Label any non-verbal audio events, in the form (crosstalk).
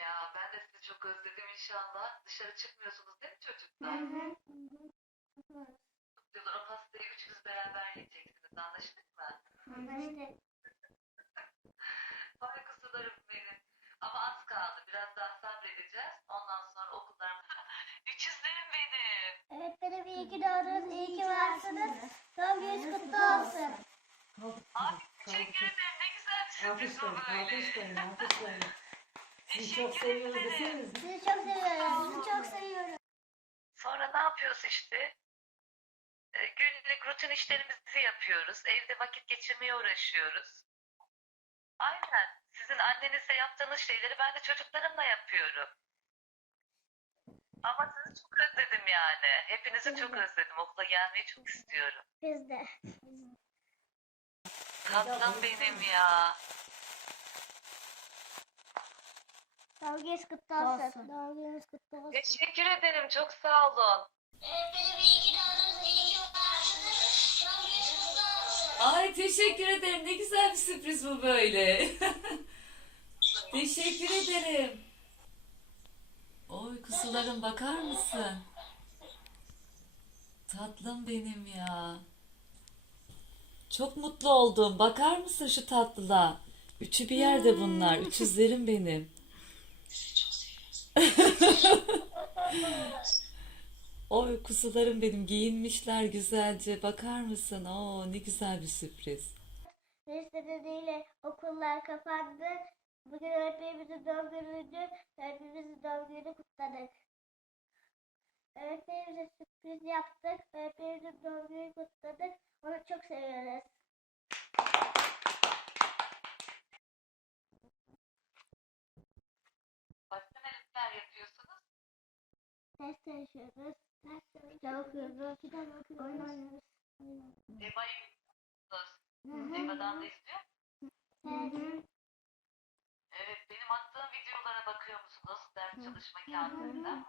Ya ben de sizi çok özledim inşallah. Dışarı çıkmıyorsunuz değil mi çocuklar? Diyorlar o pastayı üçünüz beraber yiyeceksiniz. Anlaştık mı? Vay (laughs) kuzularım benim. Ama az kaldı. Biraz daha sabredeceğiz. Ondan sonra okullarım... (laughs) Üçüzlerim benim. Öğretmenim iyi ki doğdunuz, iyi ki varsınız. Doğum gününüz kutlu olsun. Abi teşekkür ederim. Ne güzel bir sürpriz bu böyle. Sizi çok seviyoruz deseniz. Sizi çok seviyorum, sizi çok seviyorum. Sonra ne yapıyoruz işte? Ee, Günlük rutin işlerimizi yapıyoruz. Evde vakit geçirmeye uğraşıyoruz. Aynen. Sizin annenizle yaptığınız şeyleri ben de çocuklarımla yapıyorum. Ama sizi çok özledim yani. Hepinizi çok özledim. Okula gelmeyi çok istiyorum. Biz de. Tatlım benim ya. Doğum gününüz kutlu olsun. Doğum gününüz kutlu olsun. Teşekkür ederim. Çok sağ olun. Ay teşekkür ederim. Ne güzel bir sürpriz bu böyle. (laughs) teşekkür ederim. Oy kuzularım bakar mısın? Tatlım benim ya. Çok mutlu oldum. Bakar mısın şu tatlılığa? Üçü bir yerde bunlar. Üçüzlerim benim. (laughs) Oy kuzularım benim giyinmişler güzelce. Bakar mısın? Oo ne güzel bir sürpriz. Virüs nedeniyle okullar kapandı. Bugün öğretmenimizin doğum günüydü. Öğretmenimizin doğum gününü kutladık. Öğretmenimize sürpriz yaptık. Öğretmenimizin doğum gününü kutladık. Onu çok seviyoruz. Neler yapıyorsunuz? Ders çalışıyoruz. Ders Kitap okuyoruz. Kitap okuyoruz. Oyun oynuyoruz. Eva'yı biliyorsunuz. Eva'dan da izliyor Evet. Evet, benim attığım videolara bakıyor musunuz ders çalışma kağıtlarına?